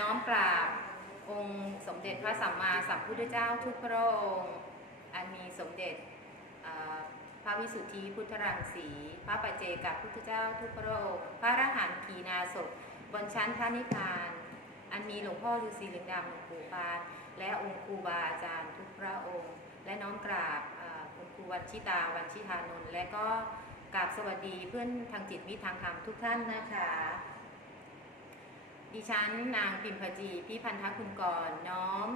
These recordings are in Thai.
น้อมกราบองค์สมเด็จพระสัมมาสัมพุทธเจ้าทุกพระองค์ อันมีสมเด็จพระวิสุทธิพุทธรังสี พระปัจเจกับพุทธเจ้าทุกพระองค์ พระอรหันต์ขีนาศบนชั้นพระนิพพาน อันมีหลวงพ่อฤาษีลิงดำหลวงปู่ปาน และองค์ครูบาอาจารย์ทุกพระองค์ และน้อมกราบอ่อคุณครูวันชิตาวันชิทานนท์และก็กราบสวัสดีเพื่อนทางจิตวิทางธรรมทุกท่านนะคะ ดิฉันนางพิมพจีพี่พันธคุณกรน้อม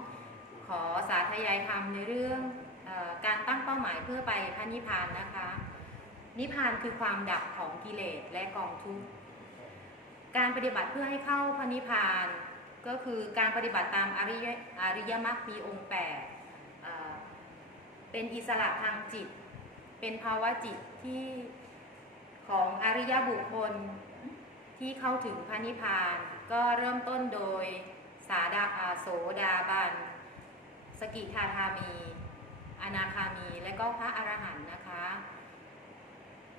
ขอสาธยายธรรมในเรื่องออการตั้งเป้าหมายเพื่อไปพระนิพพานนะคะ นิพพานคือความดับของกิเลสและกองทุกข์การปฏิบัติเพื่อให้เข้าพระนิพพาน ก็คือการปฏิบัติตามอริยอริยมรรคมีองค์แปดเเป็นอิสระทางจิต เป็นภาวะจิตที่ของอริยบุคคลที่เข้าถึงพระนิพพาน ก็เริ่มต้นโดยสาดาอาโสดาบัน สกิทาคามี อนาคามี และก็พระอรหันต์นะคะ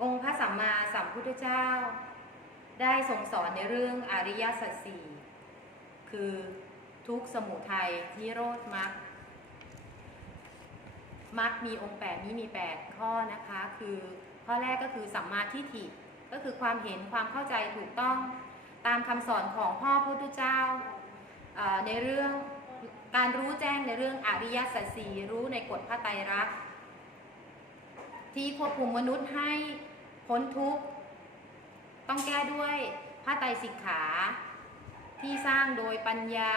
องค์พระสัมมาสัมพุทธเจ้า ได้ทรงสอนในเรื่องอริยสัจสี่คือทุกสมุทัยนิโรธมรรคมรรคมีองค์แปดนี้มีแปดข้อนะคะ คือข้อแรกก็คือสัมมาทิฏฐิก็คือความเห็นความเข้าใจถูกต้อง ตามคำสอนของพ่อพุทธเจ้าในเรื่องการรู้แจ้งในเรื่องอริยสัจสี่รู้ในกฎพระไตรลักษณ์ที่ควบคุมมนุษย์ให้พ้นทุกข์ ต้องแก้ด้วยพระไตรสิกขา ที่สร้างโดยปัญญา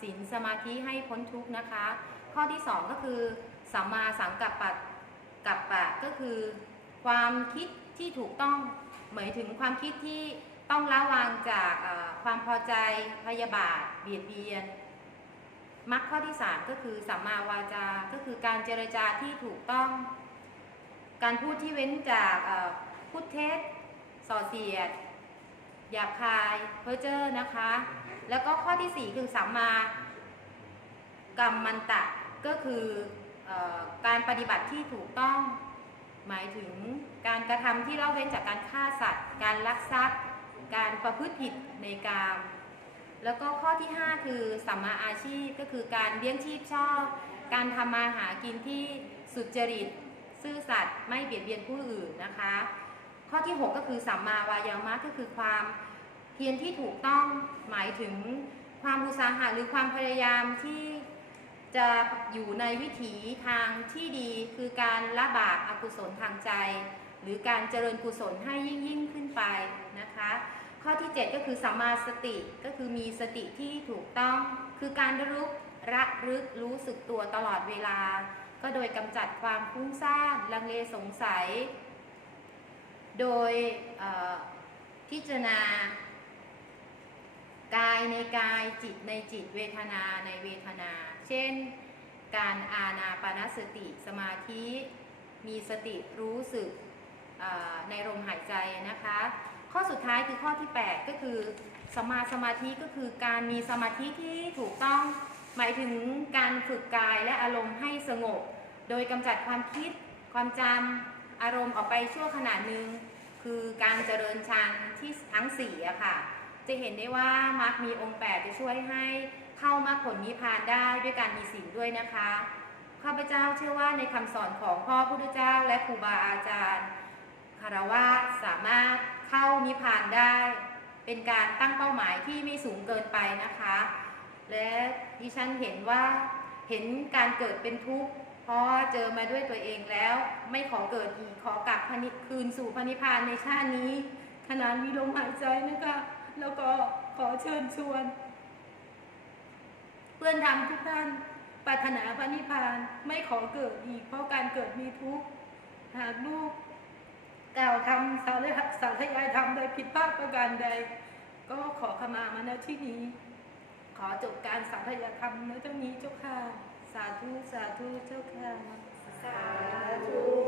ศีลสมาธิให้พ้นทุกข์นะคะ ข้อที่สองก็คือสัมมาสังกัปปะกัปปะก็คือ ความคิดที่ถูกต้องหมายถึงความคิดที่ ต้องละวางจากความพอใจพยาบาท เบียดเบียนมรรคข้อที่สามก็คือสัมมาวาจา ก็คือการเจรจาที่ถูกต้อง การพูดที่เว้นจากพูดเท็จส่อเสียด หยาบคายเพ้อเจ้อนะคะ แล้วก็ข้อที่ 4 คือสัมมากรรมมันตะก็คืออการปฏิบัติที่ถูกต้อง หมายถึงการกระทำที่เราเว้นจากการฆ่าสัตว์ การลักทรัพย์ การประพฤติผิดในกามแล้วก็ข้อที่ 5 คือสัมมาอาชีพก็คือการเลี้ยงชีพชอบ การทำมาหากินที่สุจริต ซื่อสัตย์ไม่เบียดเบียนผู้อื่นนะคะ ข้อที่ 6 ก็คือสัมมาวายามะก็คือความเพียรที่ถูกต้องหมายถึงความอุตสาหะหรือความพยายามที่จะอยู่ในวิถีทางที่ดี คือการละบาปอกุศลทางใจ หรือการเจริญกุศลให้ยิ่งยิ่งขึ้นไปนะคะ ข้อที่ 7 ก็คือสัมมาสติก็คือมีสติที่ถูกต้อง คือการรู้ระลึกรู้สึกตัวตลอดเวลา ก็โดยกำจัดความฟุ้งซ่านลังเลสงสัย โดยพิจารณากายในกายจิตในจิตเวทนาในเวทนา เช่น การอาณาปานสติสมาธิ มีสติรู้สึก ในลมหายใจนะคะ ข้อสุดท้ายคือข้อที่ 8 ก็คือสมาสมาธิก็คือการมีสมาธิที่ถูกต้องหมายถึงการฝึกกายและอารมณ์ให้สงบ โดยกำจัดความคิด ความจำอารมณ์ออกไปชั่วขณะหนึ่งคือการเจริญฌานที่ทั้งสี่อะค่ะ จะเห็นได้ว่ามรรคมีองค์ 8 จะช่วยให้เข้ามรรคผลนิพพานได้ด้วยการมีศีลด้วยนะคะข้าพเจ้าเชื่อว่าในคำสอนของพ่อพุทธเจ้าและครูบาอาจารย์ารวะสามารถเข้านิพพานได้ เป็นการตั้งเป้าหมายที่ไม่สูงเกินไปนะคะ และดิฉันเห็นว่าเห็นการเกิดเป็นทุกข์เพราะเจอมาด้วยตัวเองแล้ว ไม่ขอเกิดอีกขอกลับพนิคืนสู่พระนิพพานในชาตินี้ขณะมีลมหายใจนะคะแล้วก็ขอเชิญชวน เพื่อนทำทุกท่านปรารถนาพระนิพพานไม่ขอเกิดอีกเพราะการเกิดมีทุกข์หากลูก กล่าวทำสารสาธยายทำโดยผิดพลาดประการใด ก็ขอขมามาณที่นี้ ขอจบการสาธยายธรรมในเจ้านี้เจ้าค่ะ สาธุสาธุเจ้าค่ะ สาธุ